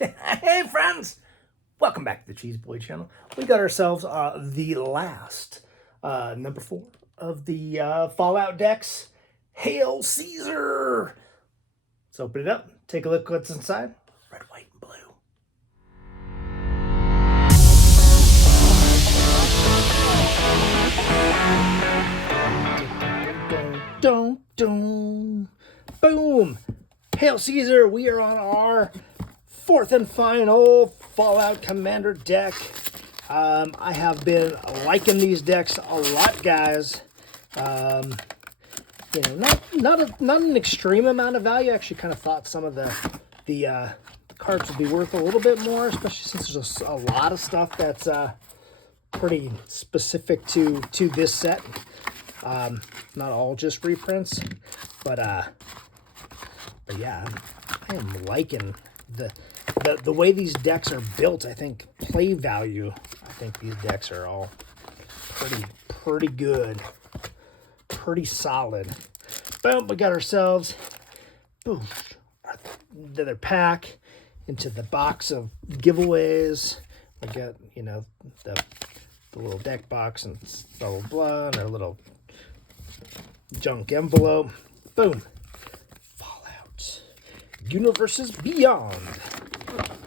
Hey friends, welcome back to the Cheese Boy channel. We got ourselves the last number 4 of the Fallout decks. Hail Caesar! Let's open it up, take a look what's inside. Red, white, and blue. Boom! Hail Caesar! We are on our 4th and final Fallout Commander deck. I have been liking these decks a lot, guys. Not an extreme amount of value. I actually kind of thought some of the cards would be worth a little bit more, especially since there's a lot of stuff that's pretty specific to this set. Not all just reprints, but yeah, I am liking the way these decks are built. I think play value. I think these decks are all pretty good, pretty solid. Boom, we got ourselves another pack into the box of giveaways. We got the little deck box and blah blah blah, and our little junk envelope. Boom. Fallout Universes Beyond.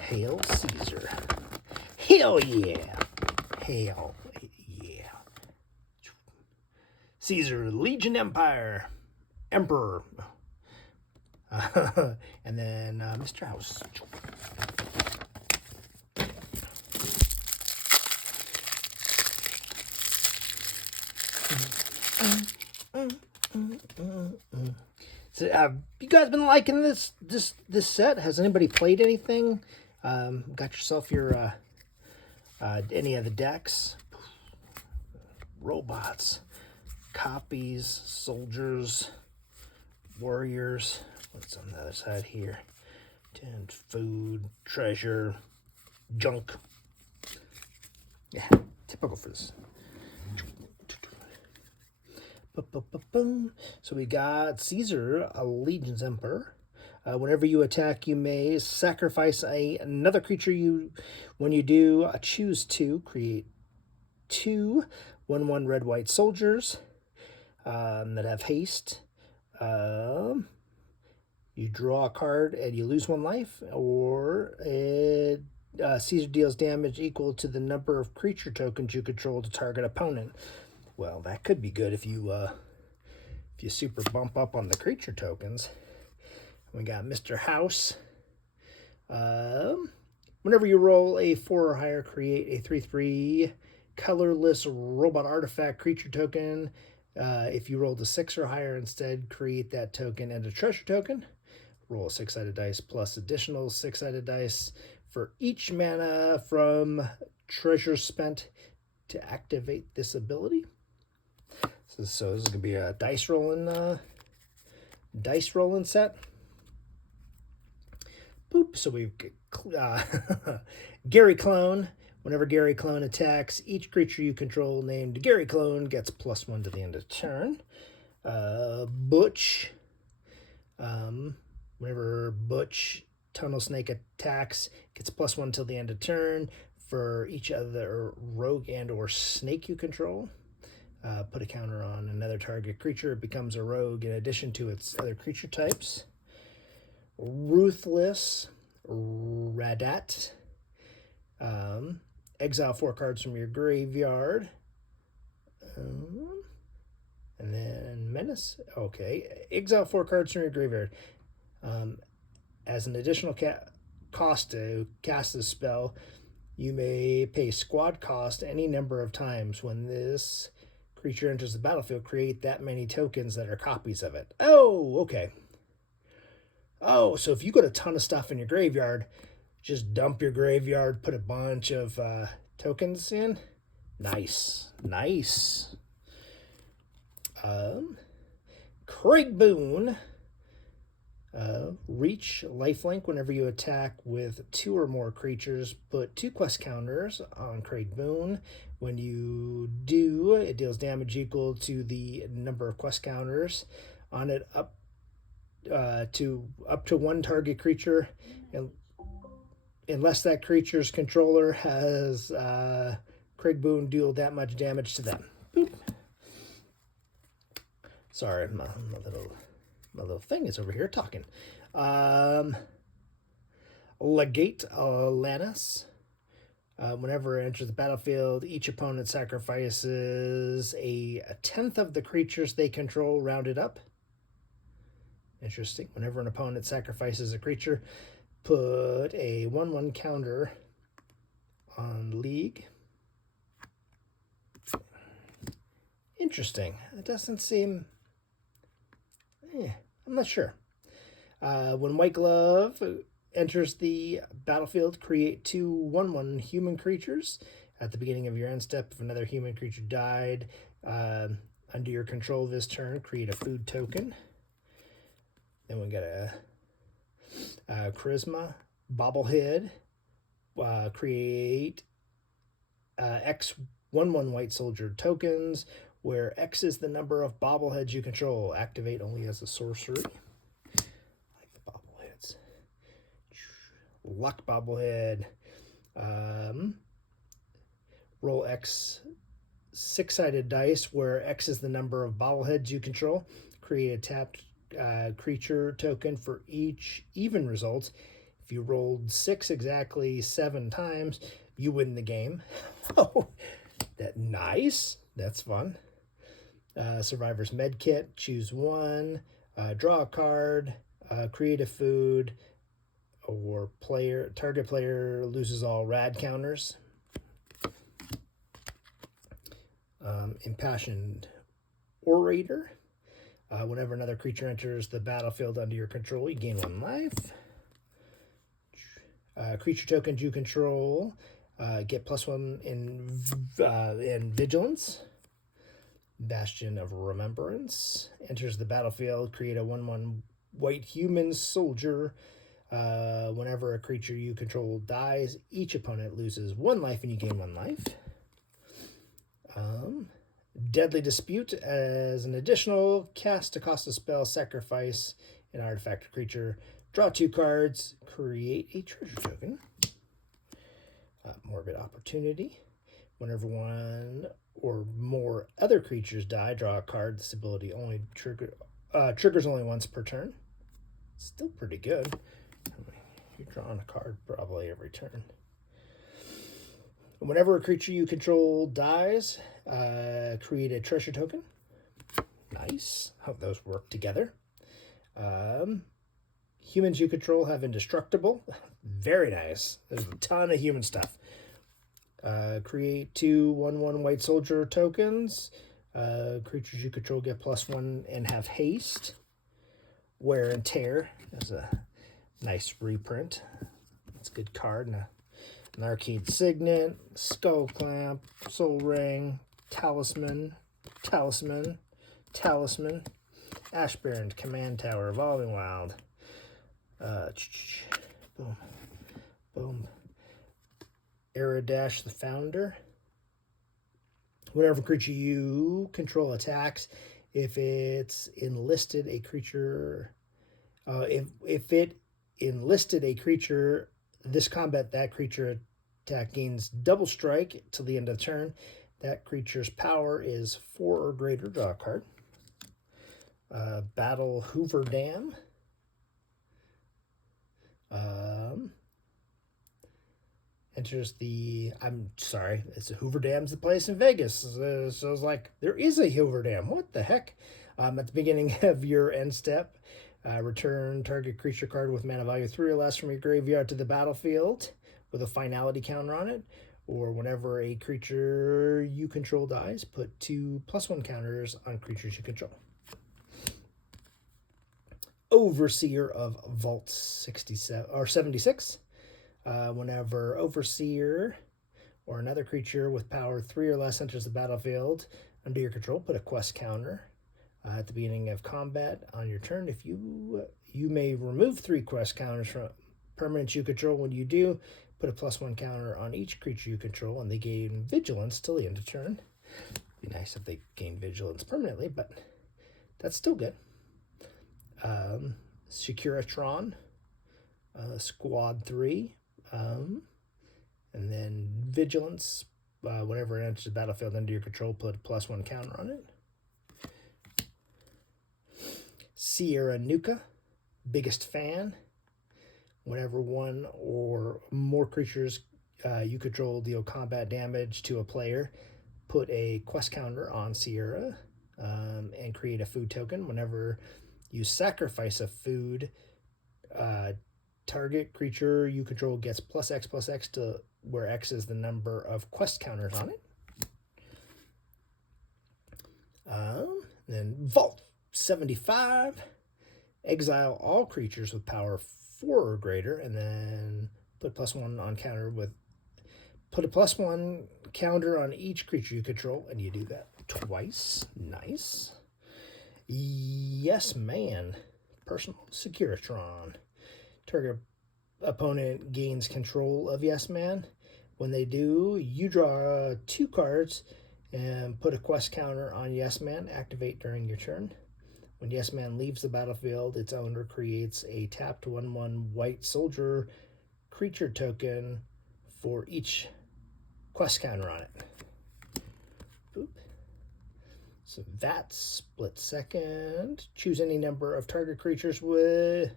Hail Caesar. Hell yeah. Hell yeah. Caesar, Legion Empire, Emperor. And then Mr. House. So, you guys been liking this set? Has anybody played anything? Got yourself your any of the decks? Robots, copies, soldiers, warriors. What's on the other side here? And food, treasure, junk. Yeah, typical for this. So we got Caesar, a Legion's Emperor. Whenever you attack, you may sacrifice another creature. When you do, choose 2. Create 2 1/1 red-white soldiers that have haste. You draw a card and you lose 1 life, or Caesar deals damage equal to the number of creature tokens you control to target opponent. Well, that could be good if you super bump up on the creature tokens. We got Mr. House. Whenever you roll a 4 or higher, create a 3/3 colorless robot artifact creature token. If you rolled a 6 or higher instead, create that token and a treasure token. Roll a 6-sided dice plus additional 6-sided dice for each mana from treasure spent to activate this ability. So this is gonna be a dice rolling set. Boop. So we've Gary Clone. Whenever Gary Clone attacks, each creature you control named Gary Clone gets +1 to the end of turn. Butch. Whenever Butch Tunnel Snake attacks, gets +1 till the end of turn for each other rogue and or snake you control. Put a counter on another target creature. It becomes a rogue in addition to its other creature types. Ruthless Radat. Exile 4 cards from your graveyard. And then Menace. Okay. Exile 4 cards from your graveyard. As an additional cost to cast this spell, you may pay squad cost any number of times. When this creature enters the battlefield, create that many tokens that are copies of it. Oh, okay. Oh, so if you got a ton of stuff in your graveyard, just dump your graveyard, put a bunch of tokens in. Nice. Craig Boone. Reach lifelink. Whenever you attack with 2 or more creatures, put 2 quest counters on Craig Boone. When you do, it deals damage equal to the number of quest counters on it up to 1 target creature, unless that creature's controller has Craig Boone deal that much damage to them. Boop. Sorry, my little thing is over here talking. Legate Lannis. Whenever it enters the battlefield, each opponent sacrifices a tenth of the creatures they control, rounded up. Interesting. Whenever an opponent sacrifices a creature, put a 1/1 counter on League. Interesting. It doesn't seem... I'm not sure. When White Glove enters the battlefield, create 2 1/1 human creatures. At the beginning of your end step, if another human creature died under your control this turn, create a food token. Then we got a Charisma Bobblehead. Create X 1/1 White Soldier tokens, where X is the number of bobbleheads you control. Activate only as a sorcery. Like the bobbleheads. Luck Bobblehead. Roll X 6-sided dice, where X is the number of bobbleheads you control. Create a tapped creature token for each even result. If you rolled 6 exactly 7 times, you win the game. Oh, nice. That's fun. Survivor's Medkit. Choose 1. Draw a card. Create a food. Or target player loses all rad counters. Impassioned Orator. Whenever another creature enters the battlefield under your control, you gain 1 life. Creature tokens you control get +1 in Vigilance. Bastion of Remembrance. Enters the battlefield, create a 1/1 white human soldier. Whenever a creature you control dies, each opponent loses 1 life and you gain 1 life. Deadly Dispute. As an additional cast to cost a spell, sacrifice an artifact or creature, draw 2 cards, create a treasure token. Morbid Opportunity. Whenever 1 or more other creatures die, draw a card. This ability only triggers only once per turn. Still pretty good. You're drawing a card probably every turn. Whenever a creature you control dies, create a treasure token. Nice. Hope those work together. Humans you control have indestructible. Very nice. There's a ton of human stuff. Create 2 1/1 white soldier tokens. Creatures you control get +1 and have haste. Wear and Tear. There's a nice reprint. It's a good card. And an Arcade Signet, Skull Clamp, Soul Ring, Talisman, Ashburn, Command Tower, Evolving Wild. Boom. Boom. Eridash the Founder. Whenever creature you control attacks, if it's enlisted a creature, if it enlisted a creature this combat, that creature attack gains double strike till the end of the turn. That creature's power is 4 or greater. Draw a card. Battle Hoover Dam. Enters the... I'm sorry, it's a Hoover Dam's the place in Vegas. So it's like, there is a Hoover Dam. What the heck? At the beginning of your end step, return target creature card with mana value 3 or less from your graveyard to the battlefield with a finality counter on it. Or whenever a creature you control dies, put 2 +1 counters on creatures you control. Overseer of Vault 76. Whenever Overseer or another creature with power 3 or less enters the battlefield under your control, put a quest counter. At the beginning of combat on your turn, if you may remove 3 quest counters from permanents you control. When you do, put a +1 counter on each creature you control, and they gain Vigilance till the end of turn. Be nice if they gain Vigilance permanently, but that's still good. Securitron, Squad 3. And then Vigilance. Whenever it enters the battlefield under your control, put a +1 counter on it. Sierra Nuka. Biggest Fan. Whenever one or more creatures you control deal combat damage to a player, put a quest counter on Sierra and create a food token. Whenever you sacrifice a food, target creature you control gets +X to where X is the number of quest counters on it. Then Vault 75. Exile all creatures with power 4 or greater, and then put +1 on counter with. Put a +1 counter on each creature you control, and you do that twice. Nice. Yes Man. Personal Securitron. Target opponent gains control of Yes Man. When they do, you draw 2 cards and put a quest counter on Yes Man. Activate during your turn. When Yes Man leaves the battlefield, its owner creates a tapped 1/1 white soldier creature token for each quest counter on it. Boop. So that's split second. Choose any number of target creatures with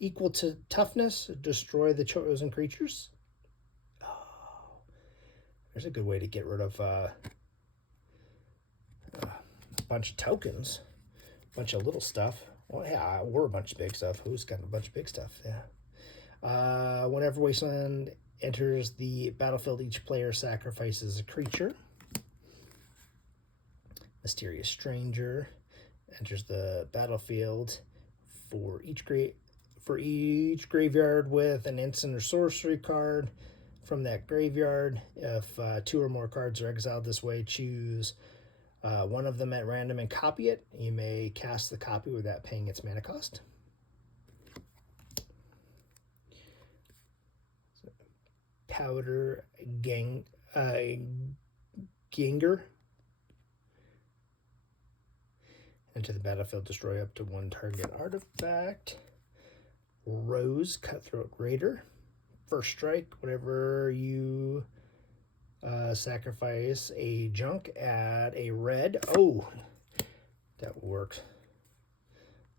equal to toughness. Destroy the chosen creatures. Oh, there's a good way to get rid of a bunch of tokens. A bunch of little stuff. Well, yeah, we're a bunch of big stuff. Who's got a bunch of big stuff? Yeah. Whenever Wasteland enters the battlefield, each player sacrifices a creature. Mysterious Stranger enters the battlefield for each graveyard with an instant or sorcery card from that graveyard. If 2 or more cards are exiled this way, choose one of them at random and copy it. You may cast the copy without paying its mana cost. Powder Ganger. Enter the battlefield, destroy up to 1 target artifact. Rose Cutthroat Raider. First strike, whenever you sacrifice a junk, add a red. Oh, that worked.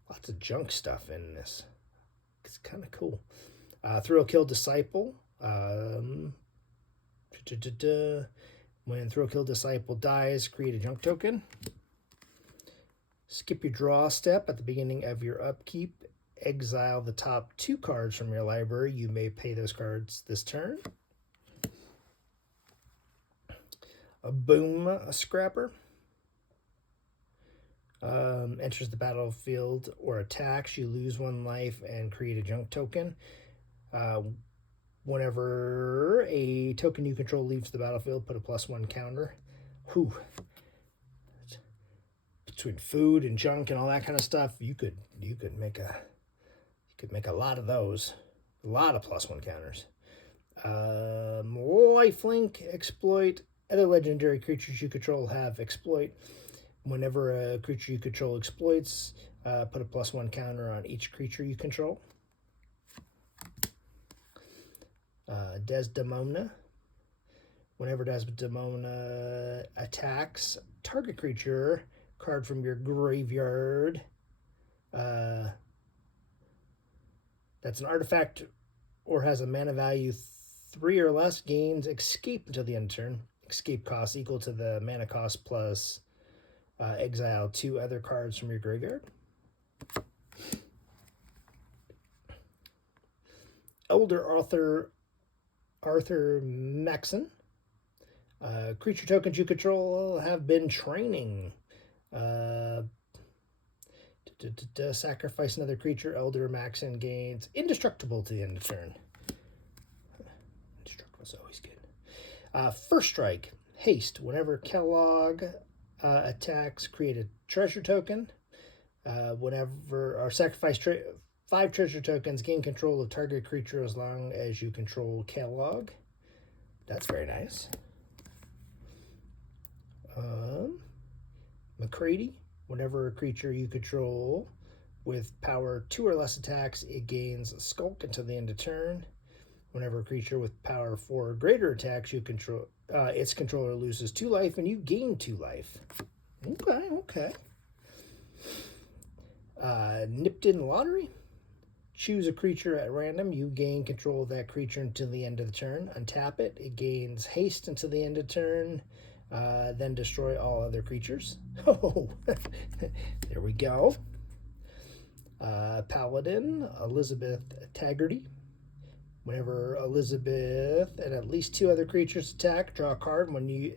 Lots of junk stuff in this. It's kind of cool. Thrill Kill Disciple. When Thrill Kill Disciple dies, create a junk token. Skip your draw step at the beginning of your upkeep. Exile the top 2 cards from your library. You may pay those cards this turn. A Boom Scrapper. Enters the battlefield or attacks. You lose 1 life and create a junk token. Whenever a token you control leaves the battlefield, put a +1 counter. Whew. Between food and junk and all that kind of stuff, you could make a lot of those. A lot of +1 counters. Lifelink, exploit. Other legendary creatures you control have exploit. Whenever a creature you control exploits, put a +1 counter on each creature you control. Desdemona. Whenever Desdemona attacks, target creature card from your graveyard that's an artifact or has a mana value 3 or less gains escape until the end of turn. Escape cost equal to the mana cost plus exile 2 other cards from your graveyard. Elder Arthur Maxon. Creature tokens you control have been training. Sacrifice another creature. Elder Maxon gains indestructible to the end of turn. Indestructible is always good. First strike. Haste. Whenever Kellogg attacks, create a treasure token. Sacrifice 5 treasure tokens, gain control of target creature as long as you control Kellogg. That's very nice. McCready. Whenever a creature you control with power 2 or less attacks, it gains Skulk until the end of turn. Whenever a creature with power 4 or greater attacks you control, its controller loses 2 life and you gain 2 life. Okay. Nipped in Lottery. Choose a creature at random. You gain control of that creature until the end of the turn. Untap it. It gains haste until the end of the turn. Then destroy all other creatures. Oh, there we go. Paladin, Elizabeth Taggarty. Whenever Elizabeth and at least 2 other creatures attack, draw a card. When you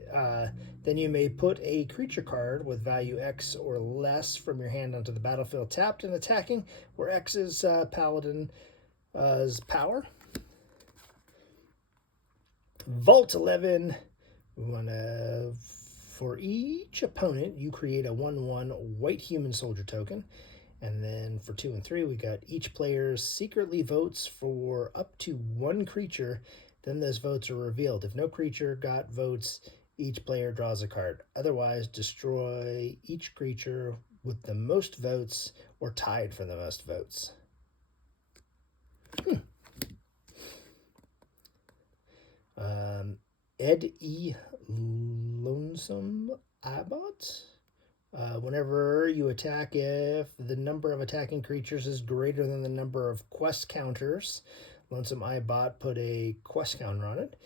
then you may put a creature card with value X or less from your hand onto the battlefield tapped and attacking, where X is Paladin's power. Vault 11. For each opponent, you create a 1/1 white human soldier token. And then for 2 and 3, we got each player secretly votes for up to 1 creature. Then those votes are revealed. If no creature got votes, each player draws a card. Otherwise, destroy each creature with the most votes or tied for the most votes. Ed E. Lonesome Abbott. Whenever you attack, if the number of attacking creatures is greater than the number of quest counters, Lonesome Ibot put a quest counter on it.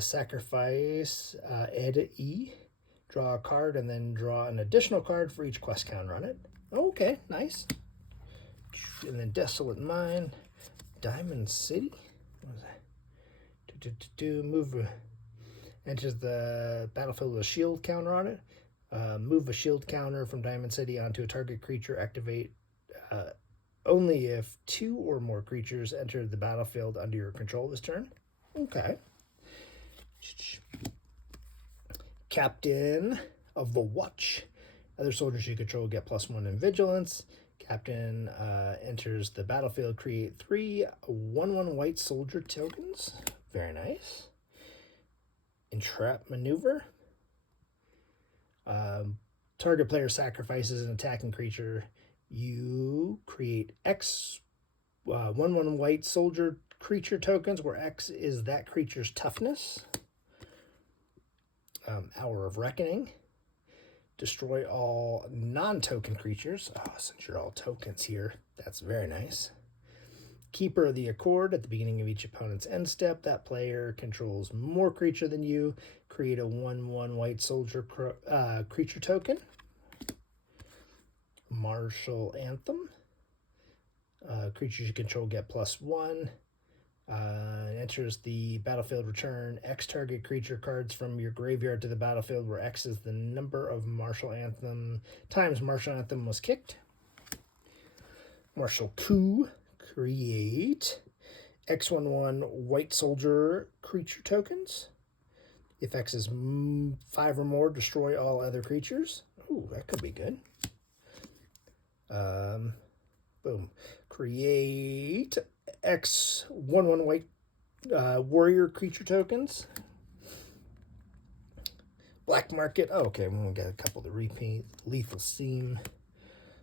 Sacrifice Ed E. Draw a card and then draw an additional card for each quest counter on it. Okay, nice. And then Desolate Mine. Diamond City. What was that? Move. Enters the battlefield with a shield counter on it. Move a shield counter from Diamond City onto a target creature. Activate only if 2 or more creatures enter the battlefield under your control this turn. Okay. Captain of the Watch. Other soldiers you control get +1 in vigilance. Captain enters the battlefield. Create 3 1/1 white soldier tokens. Very nice. Entrap Maneuver. Target player sacrifices an attacking creature. You create X 1/1 white soldier creature tokens, where X is that creature's toughness. Hour of Reckoning. Destroy all non-token creatures. Oh, since you're all tokens here, that's very nice. Keeper of the Accord. At the beginning of each opponent's end step, that player controls more creature than you. Create a 1/1 white soldier creature token. Martial Anthem. Creatures you control get +1. Enters the battlefield. Return X target creature cards from your graveyard to the battlefield, where X is the number of Martial Anthem times Martial Anthem was kicked. Martial Coup. Create X 1/1 white soldier creature tokens. If X is 5 or more, destroy all other creatures. Ooh, that could be good. Boom. Create X 1/1 white warrior creature tokens. Black Market. Oh, okay, we got a couple to repeat. Lethal Seam.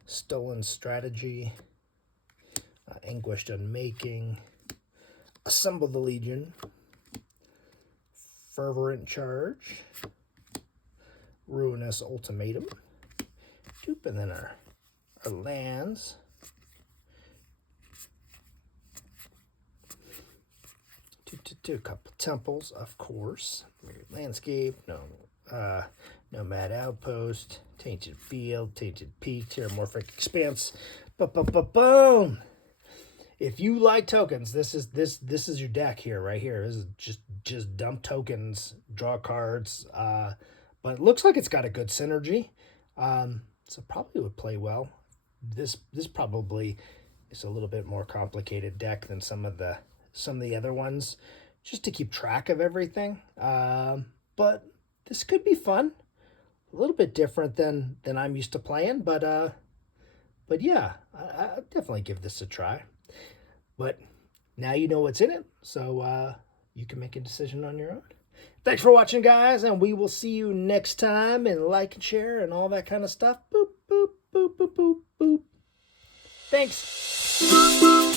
Stolen Strategy. Anguished Unmaking. Assemble the Legion. Fervent Charge. Ruinous Ultimatum. And then our lands. A couple temples, of course. Landscape, Nomad Outpost, Tainted Field, Tainted Peak, Terramorphic Expanse. Boom! If you like tokens, this is your deck here, right here. This is just dump tokens, draw cards. But it looks like it's got a good synergy. So probably would play well. This probably is a little bit more complicated deck than some of the other ones, just to keep track of everything. But this could be fun. A little bit different than I'm used to playing, but yeah, I'll definitely give this a try. But now you know what's in it, so you can make a decision on your own. Thanks for watching, guys, and we will see you next time, and like and share and all that kind of stuff. Boop, boop, boop, boop, boop, boop. Thanks.